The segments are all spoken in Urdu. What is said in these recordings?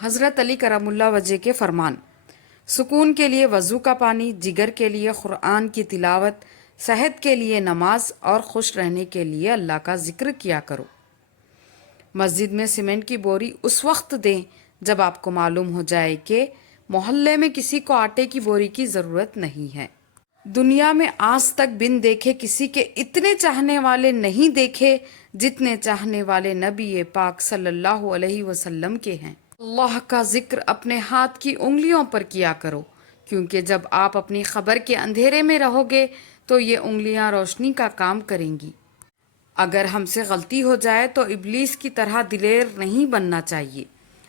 حضرت علی کرم اللہ وجہ کے فرمان: سکون کے لیے وضو کا پانی، جگر کے لیے قرآن کی تلاوت، صحت کے لیے نماز اور خوش رہنے کے لیے اللہ کا ذکر کیا کرو۔ مسجد میں سیمنٹ کی بوری اس وقت دیں جب آپ کو معلوم ہو جائے کہ محلے میں کسی کو آٹے کی بوری کی ضرورت نہیں ہے۔ دنیا میں آج تک بن دیکھے کسی کے اتنے چاہنے والے نہیں دیکھے جتنے چاہنے والے نبی پاک صلی اللہ علیہ وسلم کے ہیں۔ اللہ کا ذکر اپنے ہاتھ کی انگلیوں پر کیا کرو، کیونکہ جب آپ اپنی خبر کے اندھیرے میں رہو گے تو یہ انگلیاں روشنی کا کام کریں گی۔ اگر ہم سے غلطی ہو جائے تو ابلیس کی طرح دلیر نہیں بننا چاہیے،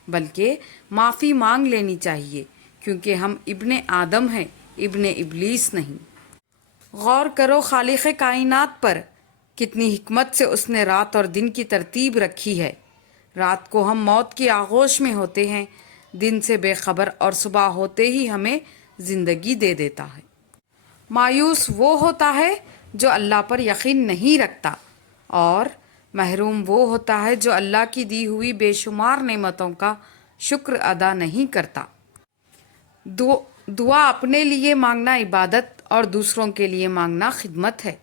بلکہ معافی مانگ لینی چاہیے، کیونکہ ہم ابن آدم ہیں، ابن ابلیس نہیں۔ غور کرو خالق کائنات پر، کتنی حکمت سے اس نے رات اور دن کی ترتیب رکھی ہے۔ رات کو ہم موت کی آغوش میں ہوتے ہیں، دن سے بے خبر، اور صبح ہوتے ہی ہمیں زندگی دے دیتا ہے۔ مایوس وہ ہوتا ہے جو اللہ پر یقین نہیں رکھتا، اور محروم وہ ہوتا ہے جو اللہ کی دی ہوئی بے شمار نعمتوں کا شکر ادا نہیں کرتا۔ دعا اپنے لیے مانگنا عبادت اور دوسروں کے لیے مانگنا خدمت ہے۔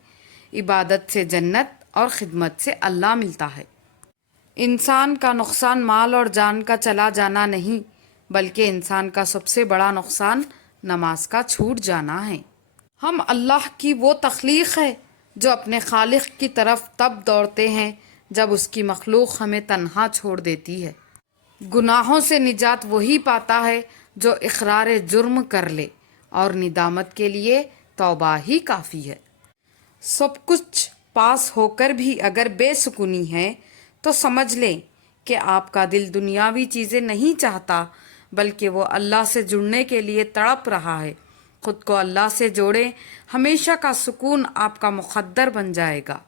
عبادت سے جنت اور خدمت سے اللہ ملتا ہے۔ انسان کا نقصان مال اور جان کا چلا جانا نہیں، بلکہ انسان کا سب سے بڑا نقصان نماز کا چھوٹ جانا ہے۔ ہم اللہ کی وہ تخلیق ہے جو اپنے خالق کی طرف تب دوڑتے ہیں جب اس کی مخلوق ہمیں تنہا چھوڑ دیتی ہے۔ گناہوں سے نجات وہی پاتا ہے جو اقرار جرم کر لے، اور ندامت کے لیے توبہ ہی کافی ہے۔ سب کچھ پاس ہو کر بھی اگر بے سکونی ہے تو سمجھ لیں کہ آپ کا دل دنیاوی چیزیں نہیں چاہتا، بلکہ وہ اللہ سے جڑنے کے لیے تڑپ رہا ہے۔ خود کو اللہ سے جوڑیں، ہمیشہ کا سکون آپ کا مقدر بن جائے گا۔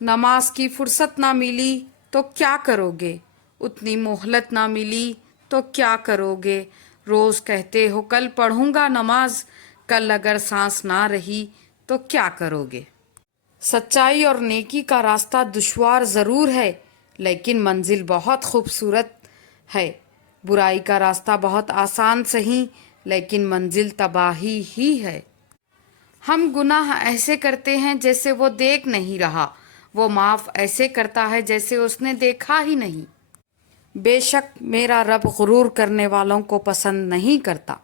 نماز کی فرصت نہ ملی تو کیا کرو گے؟ اتنی مہلت نہ ملی تو کیا کرو گے؟ روز کہتے ہو کل پڑھوں گا نماز، کل اگر سانس نہ رہی تو کیا کرو گے؟ سچائی اور نیکی کا راستہ دشوار ضرور ہے، لیکن منزل بہت خوبصورت ہے۔ برائی کا راستہ بہت آسان سہی، لیکن منزل تباہی ہی ہے۔ ہم گناہ ایسے کرتے ہیں جیسے وہ دیکھ نہیں رہا، وہ معاف ایسے کرتا ہے جیسے اس نے دیکھا ہی نہیں۔ بے شک میرا رب غرور کرنے والوں کو پسند نہیں کرتا۔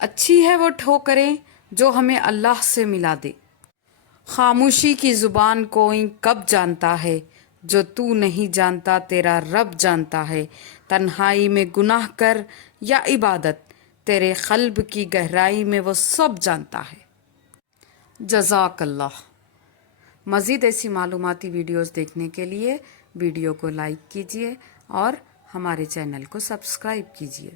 اچھی ہے وہ ٹھوکریں جو ہمیں اللہ سے ملا دے۔ خاموشی کی زبان کوئی کب جانتا ہے، جو تو نہیں جانتا تیرا رب جانتا ہے۔ تنہائی میں گناہ کر یا عبادت، تیرے قلب کی گہرائی میں وہ سب جانتا ہے۔ جزاک اللہ۔ مزید ایسی معلوماتی ویڈیوز دیکھنے کے لیے ویڈیو کو لائک کیجیے اور ہمارے چینل کو سبسکرائب کیجیے۔